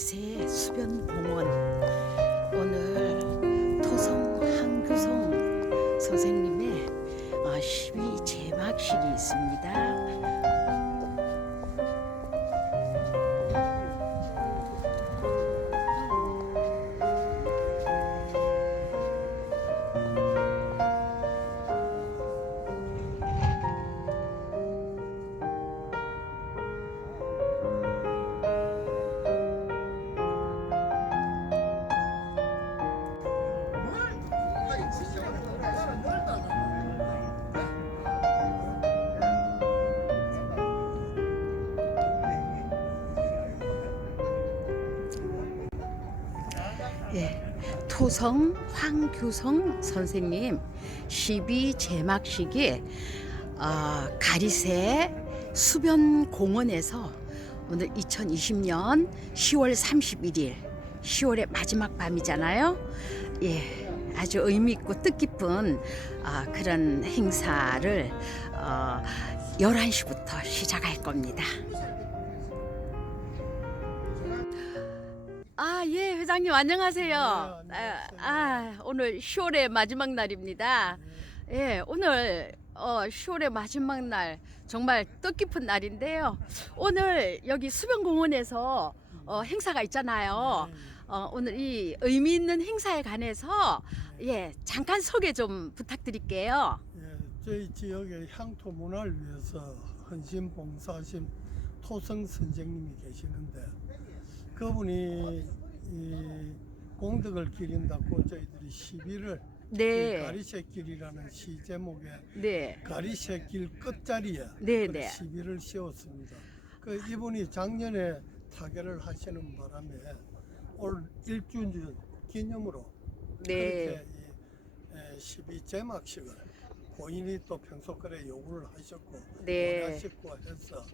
예, 가리새 수변 공원 오늘 토성 한규성 선생님의 어, 12 제막식이 있습니다. 예, 토성 황규성 선생님 12 제막식이 어, 가리새 수변 공원에서 오늘 2020년 10월 31일 10월의 마지막 밤이잖아요. 예, 아주 의미 있고 뜻깊은 아, 그런 행사를 어, 11시부터 시작할 겁니다. 회장님 안녕하세요. 아, 안녕하세요. 아, 오늘 10월의 마지막 날입니다. 예, 오늘 어, 10월의 마지막 날 정말 뜻깊은 날인데요. 오늘 여기 수변공원에서 어, 행사가 있잖아요. 어, 오늘 이 의미 있는 행사에 관해서 예, 잠깐 소개 좀 부탁드릴게요. 예, 저희 지역의 향토 문화를 위해서 헌신 봉사하신 토성 선생님이 계시는데 그분이 이 공덕을 기린다고 저희들이 시비를 네, 가리새길이라는 시 제목에 네, 가리새길 끝자리에 네, 그 네. 시비를 씌웠습니다. 그 이분이 작년에 타결을 하시는 바람에 올 1주년 기념으로 네, 그렇게 이 에, 12 제막식을 본인이 또 평소 그래 요구를 하셨고 네. 원하셨고 해서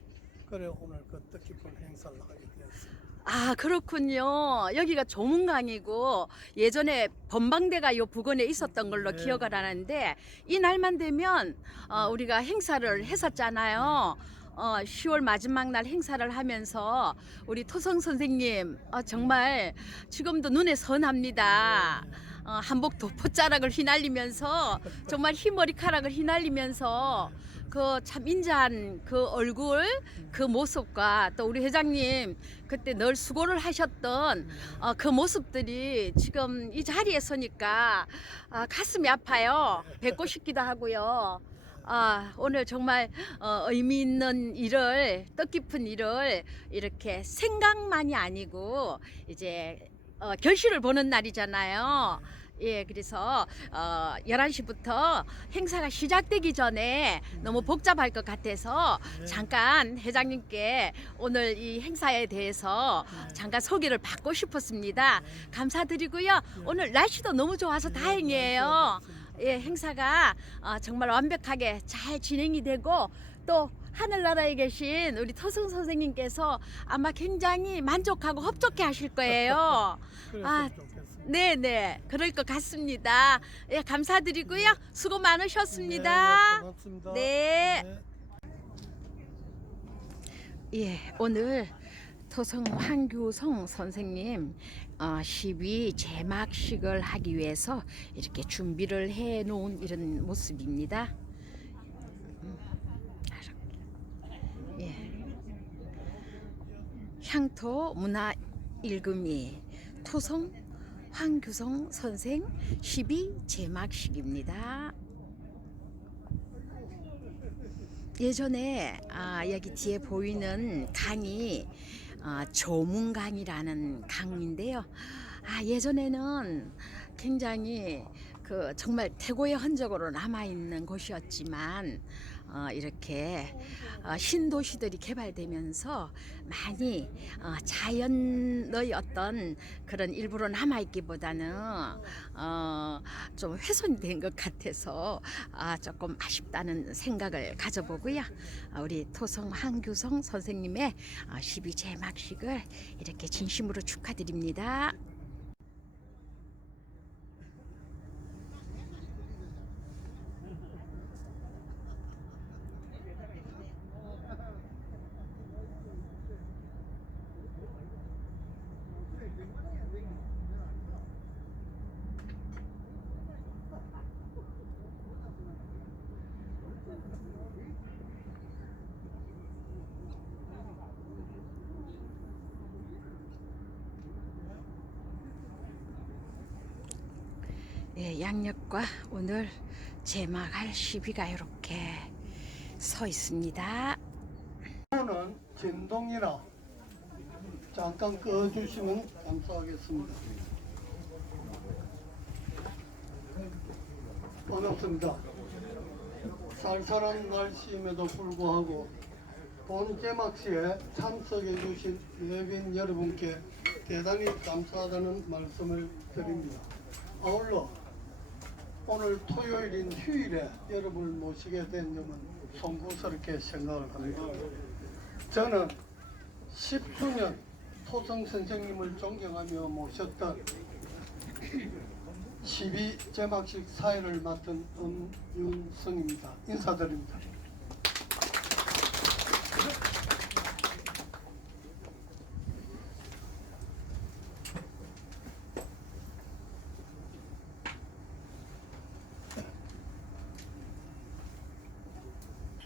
그래 오늘 그 뜻깊은 행사를 하게 되었습니다. 아, 그렇군요. 여기가 조문강이고 예전에 범방대가 요 부근에 있었던 걸로 네. 기억을 하는데 이 날만 되면 어, 우리가 행사를 했었잖아요. 어, 10월 마지막 날 행사를 하면서 우리 토성 선생님 어, 정말 지금도 눈에 선합니다. 어, 한복 도포자락을 휘날리면서 정말 흰머리카락을 휘날리면서 그 참 인자한 그 얼굴 그 모습과 또 우리 회장님 그때 늘 수고를 하셨던 어, 그 모습들이 지금 이 자리에 서니까 아, 가슴이 아파요. 뵙고 싶기도 하고요. 아, 오늘 정말 어, 의미 있는 일을 뜻깊은 일을 이렇게 생각만이 아니고 이제 어, 결실을 보는 날이잖아요. 예, 그래서 어, 11시부터 행사가 시작되기 전에 너무 복잡할 것 같아서 네. 잠깐 회장님께 오늘 이 행사에 대해서 네. 잠깐 소개를 받고 싶었습니다. 감사드리고요. 오늘 날씨도 너무 좋아서 네, 다행이에요. 예, 행사가 어, 정말 완벽하게 잘 진행이 되고 또 하늘나라에 계신 우리 터승 선생님께서 아마 굉장히 만족하고 흡족해 하실 거예요. 아, 좋겠습니다. 네, 네. 그럴 것 같습니다. 예, 감사드리고요. 수고 네, 많으셨습니다. 고맙습니다. 네. 네. 예, 오늘 토성 황규성 선생님 어, 12 제막식을 하기 위해서 이렇게 준비를 해 놓은 이런 모습입니다. 음, 이렇게. 예. 향토 문화 일금이 토성 황규성 선생 12 제막식입니다. 예전에 아, 여기 뒤에 보이는 강이 아, 조문강이라는 강인데요. 아, 예전에는 굉장히 그 정말 태고의 흔적으로 남아 있는 곳이었지만 어, 이렇게 어, 신도시들이 개발되면서 많이 어, 자연의 어떤 그런 일부러 남아 있기보다는 어, 좀 훼손이 된것 같아서 아, 조금 아쉽다는 생각을 가져보고요. 아, 우리 토성 한규성 선생님의 어, 12 제 막식을 이렇게 진심으로 축하드립니다. 예, 양력과 오늘 제막할 시비가 이렇게 서 있습니다. 이거는 진동이라 잠깐 꺼주시면 감사하겠습니다. 반갑습니다. 쌀쌀한 날씨임에도 불구하고 본 개막식에 참석해 주신 예빈 여러분께 대단히 감사하다는 말씀을 드립니다. 아울러 오늘 토요일인 휴일에 여러분을 모시게 된 점은 송구스럽게 생각을 합니다. 저는 10수년 토성 선생님을 존경하며 모셨던 12 제막식 사회를 맡은 엄윤성입니다. 인사드립니다.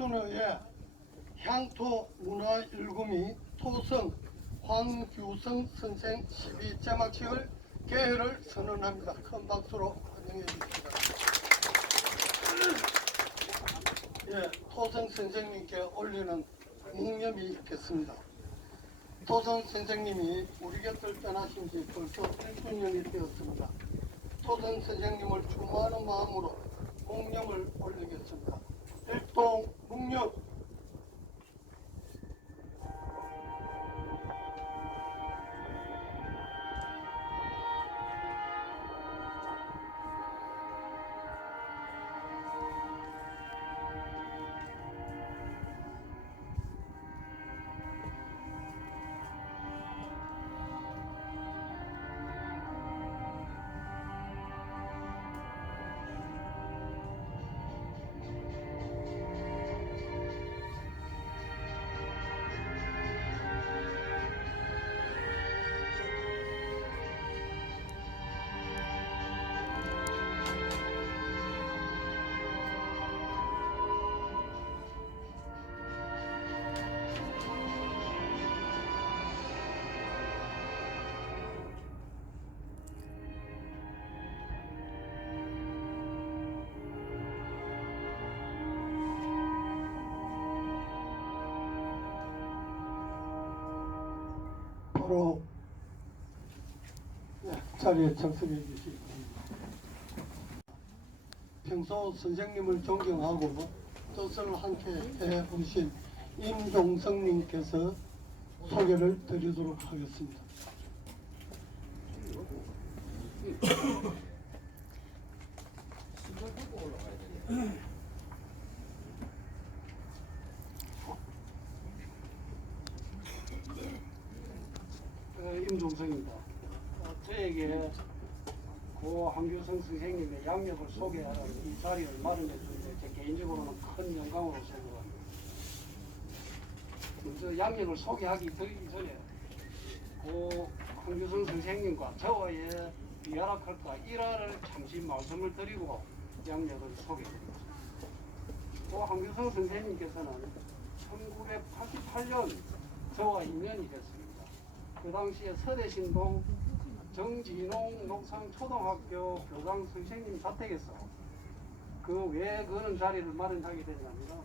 순어의 향토 문화 일금이 토성 황규성 선생 12 제막식을 개회를 선언합니다. 큰 박수로 환영해 주십니다. 예, 토성 선생님께 올리는 묵념이 있겠습니다. 토성 선생님이 우리 곁을 떠나신 지 벌써 1주년이 되었습니다. 토성 선생님을 추모하는 마음으로 묵념을 올리겠습니다. 일동 묵념 네, 자리에 참석해 주시기 바랍니다. 평소 선생님을 존경하고 뜻을 함께 해 오신 임종성님께서 소개를 드리도록 하겠습니다. 어, 임종성입니다. 어, 저에게 고 한규성 선생님의 양력을 소개하는 이 자리를 마련해 주는데 제 개인적으로는 큰 영광으로 생각합니다. 먼저 양력을 소개하기 드리기 전에 고 한규성 선생님과 저와의 비하락할까 일화를 잠시 말씀을 드리고 양력을 소개드립니다. 고 한규성 선생님께서는 1988년 저와 인연이 됐습니다. 그 당시에 서대신동 정진홍 녹상 초등학교 교장 선생님 자택에서 그 왜 그런 자리를 마련하게 되냐면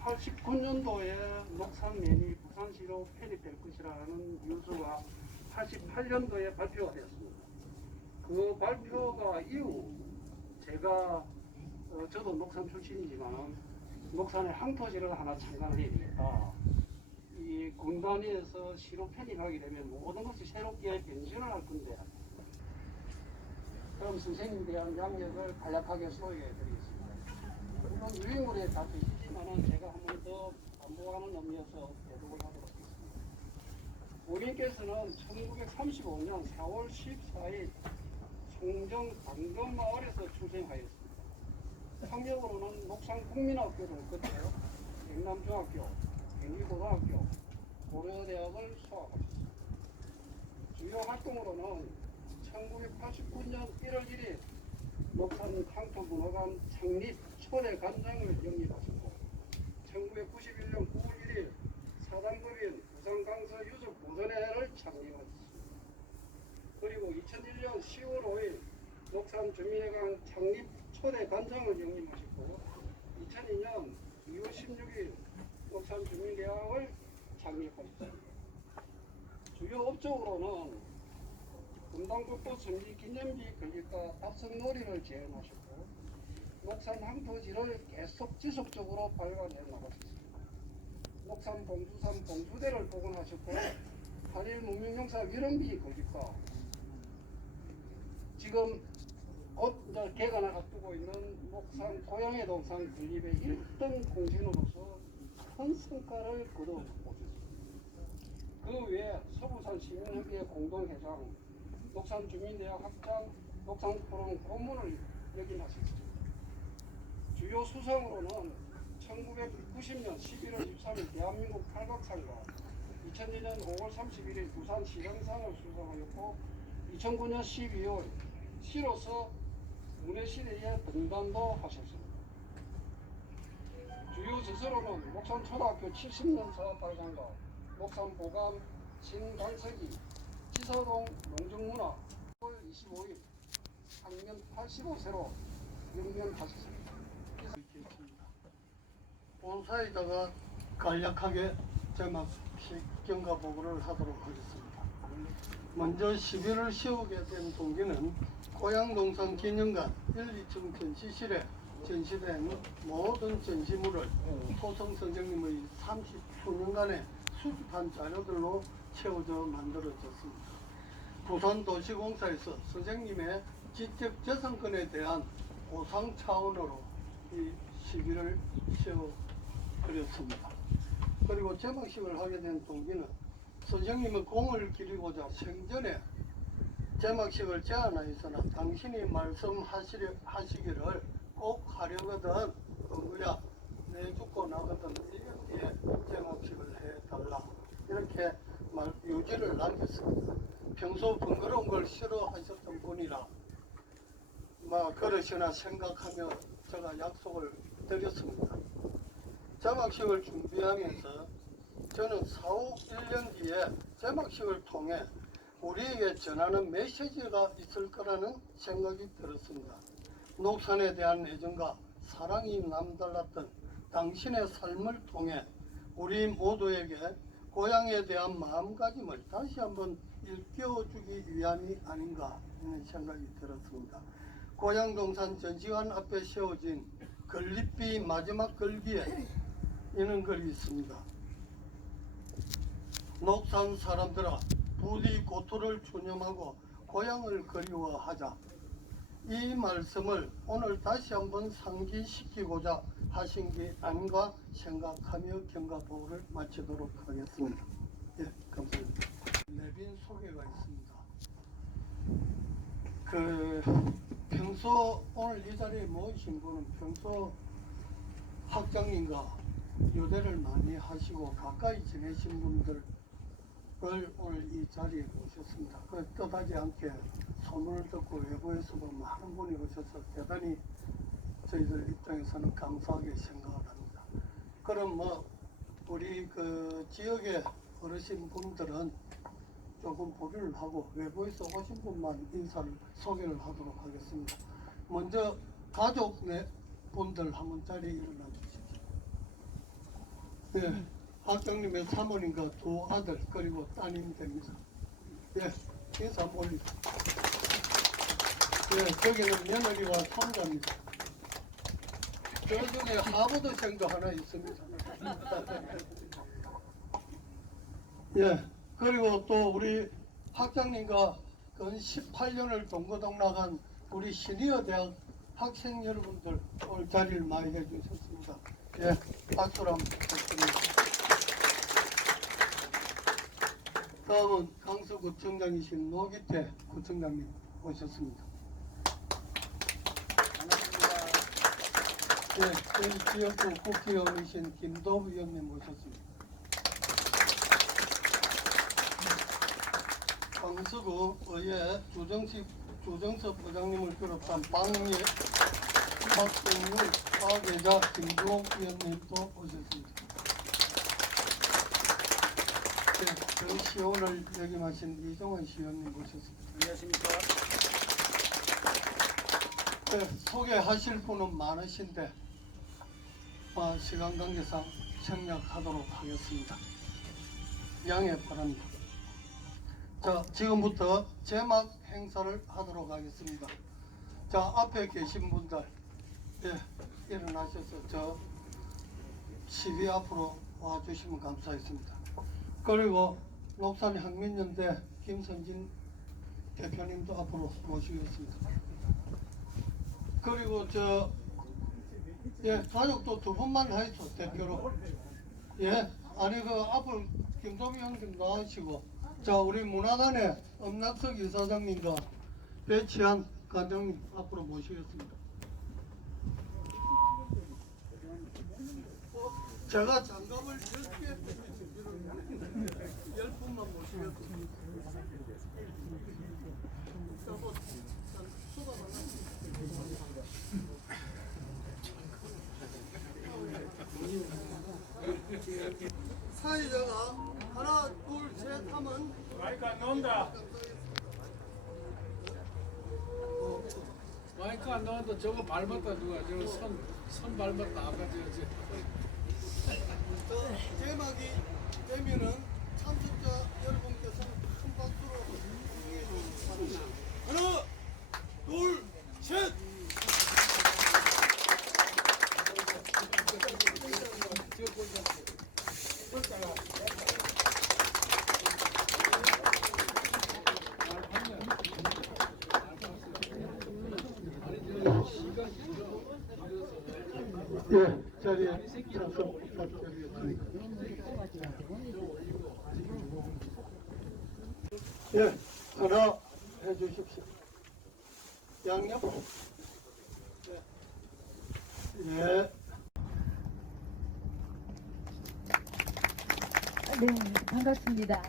89년도에 녹산면이 부산시로 편입될 것이라는 뉴스가 88년도에 발표가 되었습니다. 그 발표가 이후 제가 어, 저도 녹산 출신이지만 녹산에 항토지를 하나 창간을 해야 되겠다. 이 공단위에서 시로 편입하게 되면 모든 것이 새롭게 변신을 할 건데 그럼 선생님에 대한 양력을 간략하게 소개해 드리겠습니다. 물론 유인물에 다 계시지만은 제가 한 번 더 반복하는 의미에서 대독을 하도록 하겠습니다. 본인께서는 1935년 4월 14일 송정 강동마을에서 출생하였습니다. 학력으로는 녹산 국민학교를 끝내요. 경남중학교, 경기고등학교, 고려대학을 수학하셨습니다. 주요 활동으로는 1989년 1월 1일 녹산 향토문화관 창립 초대 관장을 영입하셨고 1991년 9월 1일 사단법인 부산강서 유적 보존회를 창립하셨습니다. 그리고 2001년 10월 5일 녹산 주민회관 창립 초대 단장을 역임하셨고 2002년 2월 16일 녹산 주민회관을 창립하셨습니다. 주요 업적으로는 금당국도 성지 기념비 건립과 탑승놀이를 제안하셨고 녹산 항토지를 계속 지속적으로 발굴해 나가셨습니다. 녹산 봉주산 봉주대를 복원하셨고 한일 문명용사 위령비 건립과 지금 곧 개관을 앞두고 있는 목산 고향의 동산 건립의 1등 공신으로서 큰 성과를 거둬오셨습니다. 그 외에 서부산 시민협의회 공동회장, 녹산 주민대학 학장, 녹산 포럼 고문을 역임하셨습니다. 주요 수상으로는 1990년 11월 23일 대한민국 팔각상과 2002년 5월 31일 부산 시장상을 수상하였고 2009년 12월 시로서 문해시대에 등단도 하셨습니다. 주요 저서로는 목산 초등학교 70년 사업발전과 목산 보감 신강석이 지사동 농정문화 9월 25일 학년 85세로任免하셨습니다. 본사에다가 간략하게 제막식 경과 보고를 하도록 하겠습니다. 먼저 11월 10일에 된 동기는 고양동산 기념관 1, 2층 전시실에 전시된 모든 전시물을 토성 선생님의 30수년간의 수집한 자료들로 채워져 만들어졌습니다. 부산도시공사에서 선생님의 지적 재산권에 대한 보상 차원으로 이 시비를 세워 드렸습니다. 그리고 제막식을 하게 된 동기는 선생님은 공을 기리고자 생전에 제막식을 제안하였으나 당신이 말씀하시려 하시기를 꼭 하려거든 은구야 내 죽고 나거든 1년 뒤에 제막식을 해달라 이렇게 말 유지를 남겼습니다. 평소 번거로운 걸 싫어하셨던 분이라 막 그러시나 생각하며 제가 약속을 드렸습니다. 제막식을 준비하면서 저는 4, 5, 1년 뒤에 제막식을 통해 우리에게 전하는 메시지가 있을 거라는 생각이 들었습니다. 녹산에 대한 애정과 사랑이 남달랐던 당신의 삶을 통해 우리 모두에게 고향에 대한 마음가짐을 다시 한번 일깨워주기 위함이 아닌가 하는 생각이 들었습니다. 고향동산 전시관 앞에 세워진 건립비 마지막 글비에 이런 글이 있습니다. 녹산 사람들아 부디 고토를 추념하고 고향을 그리워하자. 이 말씀을 오늘 다시 한번 상기시키고자 하신 게 아닌가 생각하며 경가보고를 마치도록 하겠습니다. 예, 감사합니다. 내빈 소개가 있습니다. 그 평소 오늘 이 자리에 모이신 분은 평소 학장님과 교대를 많이 하시고 가까이 지내신 분들 을 오늘 이 자리에 모셨습니다. 그 뜻하지 않게 소문을 듣고 외부에서도 많은 분이 오셔서 대단히 저희들 입장에서는 감사하게 생각을 합니다. 그럼 뭐 우리 그 지역의 어르신 분들은 조금 보류를 하고 외부에서 오신 분만 인사를 소개를 하도록 하겠습니다. 먼저 가족 네 분들 한번 자리에 일어나 주십시오. 예, 학장님의 사모님과 두 아들 그리고 따님 됩니다. 예, 인사 올리세요. 예, 저기는 며느리와 손자입니다. 저 중에 하버드생도 하나 있습니다. 예, 그리고 또 우리 학장님과 근 18년을 동거동락한 우리 시니어 대학 학생 여러분들 오늘 자리를 많이 해주셨습니다. 예, 박수로 한번 부탁드립니다. 다음은 강서구청장이신 노기태 구청장님 오셨습니다. 예, 저희 지역구 국회의원이신 김도부 의원님 모셨습니다. 강서구 의회 주정식 주정섭 부장님을 비롯한 방예 박동률 파괴자 김주홍 의원님도 오셨습니다. 네, 저희 시원을 역임하신 이종원 시의원님 모셨습니다. 안녕하십니까. 네, 소개하실 분은 많으신데 어, 시간 관계상 생략하도록 하겠습니다. 양해 바랍니다. 자, 지금부터 제막 행사를 하도록 하겠습니다. 자, 앞에 계신 분들, 예, 일어나셔서 저 시위 앞으로 와주시면 감사하겠습니다. 그리고 녹산 혁민연대 김선진 대표님도 앞으로 모시겠습니다. 그리고 저, 예, 가족도 두 분만 하이소, 대표로. 예, 아니, 그, 앞을 김도미 형님 나오시고, 자, 우리 문화관의 엄낙석 이사장님과 배치한 관장님 앞으로 모시겠습니다. 어, 제가 장갑을 10개 열 분만 모시겠습니다. 자, 뭐, 자, 수고 많았습니다. 사회자가 하나 둘셋 하면 마이크 안 나온다. 마이크 안 나온다. 저거 밟았다 누가? 저거 선, 선 밟았다. 아까 저, 저. 저 제막이 되면은 참석자 여러분께서 큰 박수로 응해 주시기 바랍니다. 하나 둘 셋. 예, 자리에 참석 부탁드리겠습니다. 예, 하나 해 주십시오. 양옆. 예. 예. 네, 반갑습니다.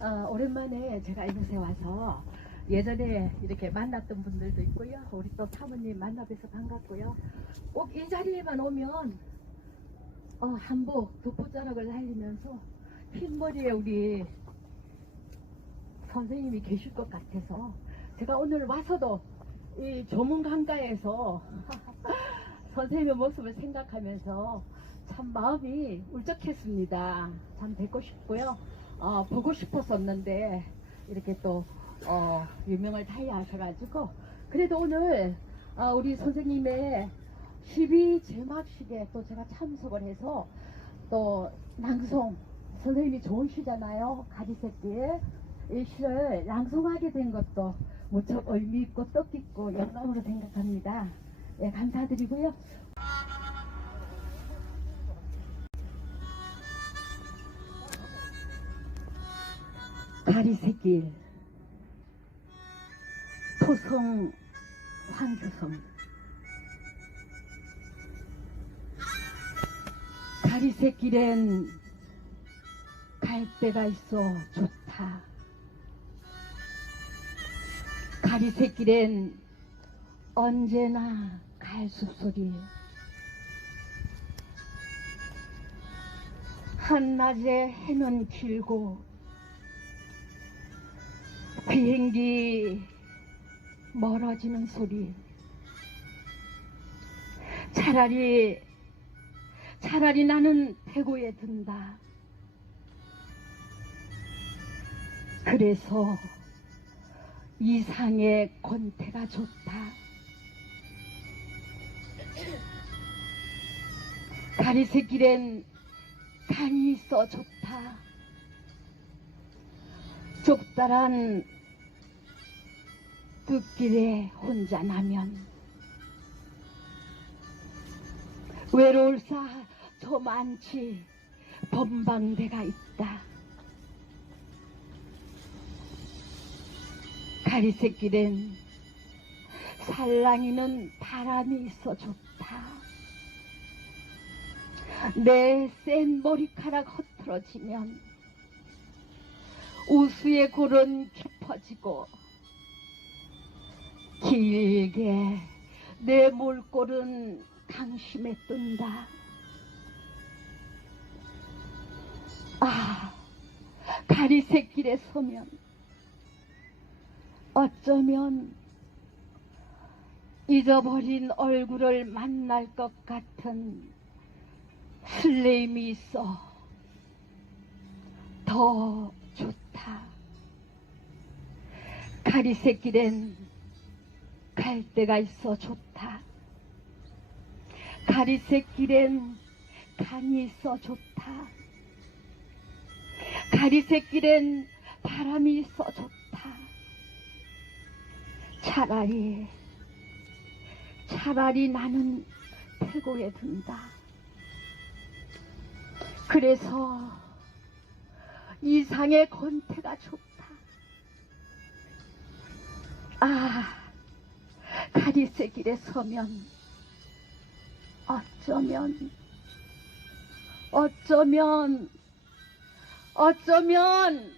어, 오랜만에 제가 이곳에 와서 예전에 이렇게 만났던 분들도 있고요. 우리 또 사모님 만나 뵈서 반갑고요. 꼭 이 자리에만 오면 어, 한복 도포자락을 날리면서 흰머리에 우리 선생님이 계실 것 같아서 제가 오늘 와서도 이 조문 강가에서 선생님의 모습을 생각하면서 참 마음이 울적했습니다. 참 뵙고 싶고요. 어, 보고 싶었었는데 이렇게 또 어, 유명을 타이하셔가지고 그래도 오늘 어, 우리 선생님의 12 제막식에 또 제가 참석을 해서 또 낭송 선생님이 좋은 시잖아요. 가지새끼 이 시를 낭송하게 된 것도 무척 의미 있고 뜻깊고 영광으로 생각합니다. 예, 감사드리고요. 가리새길 토성 황교성 가리새길엔 갈대가 있어 좋다 가리새길엔 언제나 갈숲소리 한낮에 해는 길고 비행기 멀어지는 소리. 차라리, 차라리 나는 대구에 든다. 그래서 이상의 권태가 좋다. 가리새길엔 간이 있어 좋다. 좁다란 흙길에 혼자 나면 외로울사 저 많지 범방대가 있다 가리새길엔 살랑이는 바람이 있어 좋다 내 센 머리카락 흩어지면 우수의 골은 깊어지고 길게 내 몰골은 강심에 뜬다. 아, 가리새길에 서면 어쩌면 잊어버린 얼굴을 만날 것 같은 설레임이 있어 더 좋다. 가리새길엔 갈 데가 있어 좋다. 가리새길엔 간이 있어 좋다. 가리새길엔 바람이 있어 좋다. 차라리 차라리 나는 태고에 든다. 그래서 이상의 권태가 좋다. 아, 가리새 길에 서면 어쩌면, 어쩌면, 어쩌면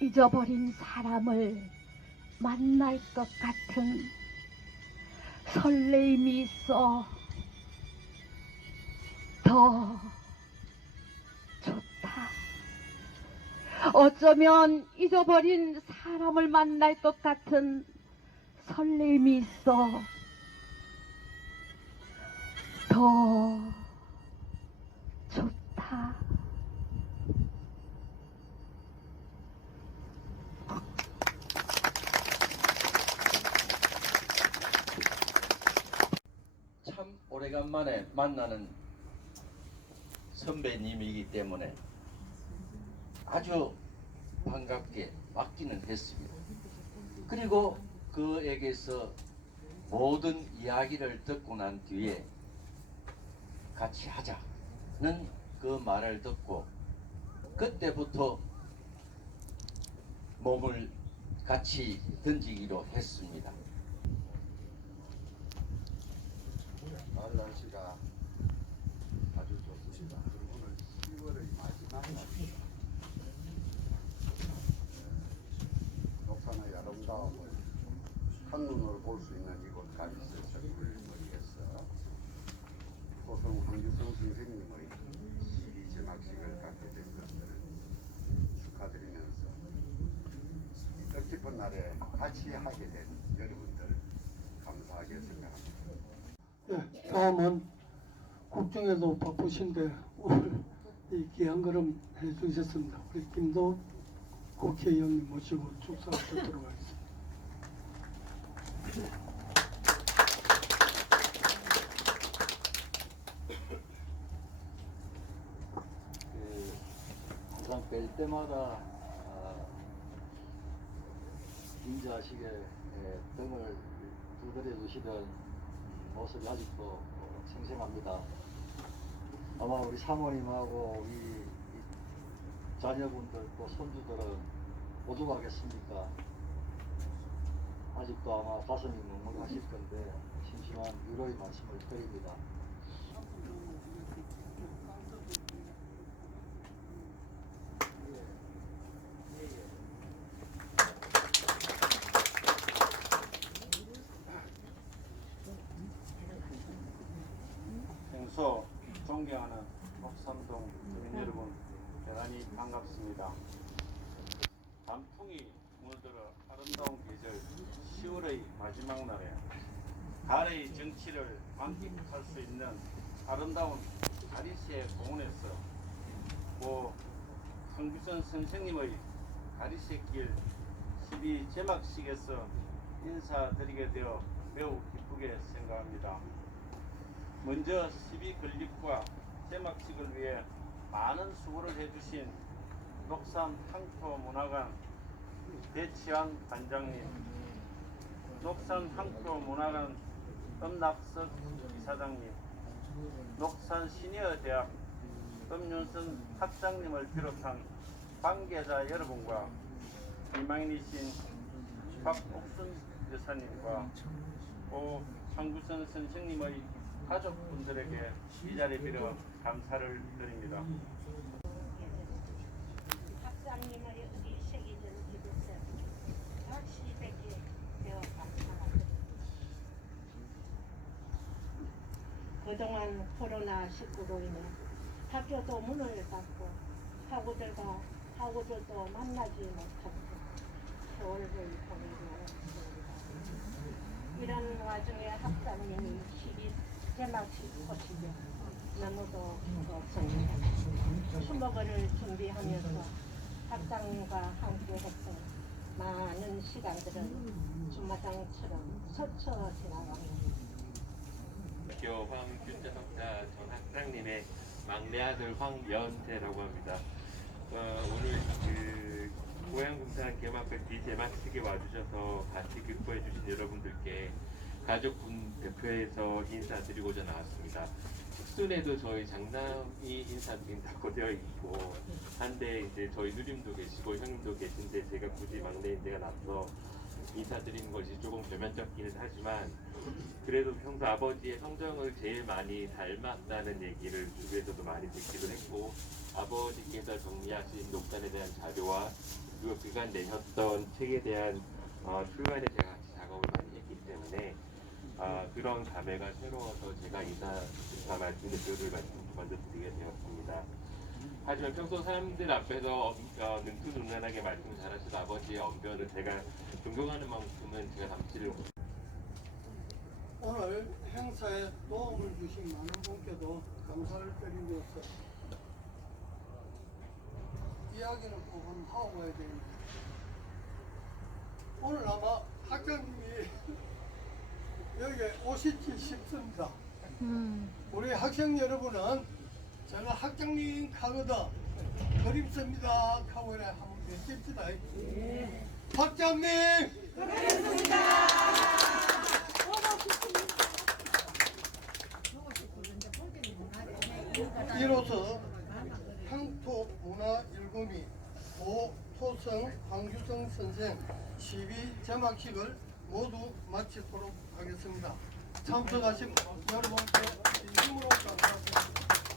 잊어버린 사람을 만날 것 같은 설레임이 있어 더 좋다. 어쩌면 잊어버린 사람을 만날 것 같은 설레임이 있어 더 좋다. 참 오래간만에 만나는 선배님이기 때문에 아주 반갑게 맞기는 했습니다. 그리고 그에게서 모든 이야기를 듣고 난 뒤에 같이 하자는 그 말을 듣고 그때부터 몸을 같이 던지기로 했습니다. 날 날씨가 아주 좋습니다. 그리고 오늘 10월의 마지막 날입니다. 네, 녹산의 아름다움을 한눈으로 볼 수 있는 이곳 가리스 정글 거리에서 고성 황규성 선생님의 12제막식을 갖게 된 것을 축하드리면서 뜻깊은 날에 같이 하게 된 여러분들 감사하게 생각합니다. 예, 다음은 국정에도 바쁘신데 오늘 이 귀한 걸음 해주셨습니다. 우리 김도 국회의원님 모시고 축사 듣도록 하겠습니다. 그 항상 뵐 때마다 아, 인자하시게 예, 등을 두드려 주시던 모습이 아직도 어, 생생합니다. 아마 우리 사모님하고 우리 이 자녀분들 또 손주들은 모두 가겠습니까? 아직도 아마 가슴이 먹먹하실 건데 심심한 위로의 말씀을 드립니다. 평소 존경하는 옥삼동 주민 여러분 대단히 반갑습니다. 단풍이 물들어 아름다운 계절 10월의 마지막 날에 달의 정치를 만끽할 수 있는 아름다운 가리시의 공원에서 고 성규선 선생님의 가리시길 12 제막식에서 인사드리게 되어 매우 기쁘게 생각합니다. 먼저 12 건립과 제막식을 위해 많은 수고를 해주신 녹산 항토 문화관 대치환 관장님, 녹산 항토 문화관 엄낙석 이사장님, 녹산 시니어 대학 엄윤선 학장님을 비롯한 관계자 여러분과 이망인이신 박옥순 여사님과 고 황구선 선생님의 가족분들에게 이 자리 빌어 감사를 드립니다. 그동안 코로나19로 인해 학교도 문을 닫고 학우들과 학우들도 만나지 못하고 세월을 보내고 있습니다. 이런 와중에 학장님이 보시죠. 너무도 좋습니다. 수목을 준비하면서 학장님과 함께 했던 많은 시간들은 주마등처럼 스쳐 지나갑니다. 학교 황균자성자 전 학장님의 막내 아들 황연태라고 합니다. 어, 오늘 그 고향공사랑 개막을 비제막식에 와주셔서 같이 기뻐해 주신 여러분들께 가족분 대표해서 인사드리고자 나왔습니다. 숙순에도 저희 장남이 인사드림 다 고 되어 있고 한데 이제 저희 누님도 계시고 형님도 계신데 제가 굳이 막내인 데가 나서 인사드리는 것이 조금 교면적기는 하지만 그래도 평소 아버지의 성정을 제일 많이 닮았다는 얘기를 주변에서도 많이 듣기도 했고 아버지께서 정리하신 녹단에 대한 자료와 그리고 그간 내셨던 책에 대한 어, 출간에 제가 같이 작업을 많이 했기 때문에 아, 그런 감회가 새로워서 제가 인사, 인사 말씀을 드릴 말씀 먼저 드리게 되었습니다. 하지만 평소 사람들 앞에서 어, 능수능란하게 말씀 잘하시는 아버지의 언변을 제가 존경하는 만큼은 제가 담지를 못 오늘 행사에 도움을 주신 많은 분께도 감사를 드리면서 이야기는 꼭 한번 하고 가야 되는데 오늘 아마 학장님이 여기 오실지 싶습니다. 우리 학생 여러분은 제가 학장님 가거든 그립습니다 하고 이래 한번 뵙십시다. 학장님! 이로써 향토 문화 일금이 고토성 황규성 선생 시비 제막식을 모두 마치도록 하겠습니다. 참석하신 여러분께 진심으로 감사합니다.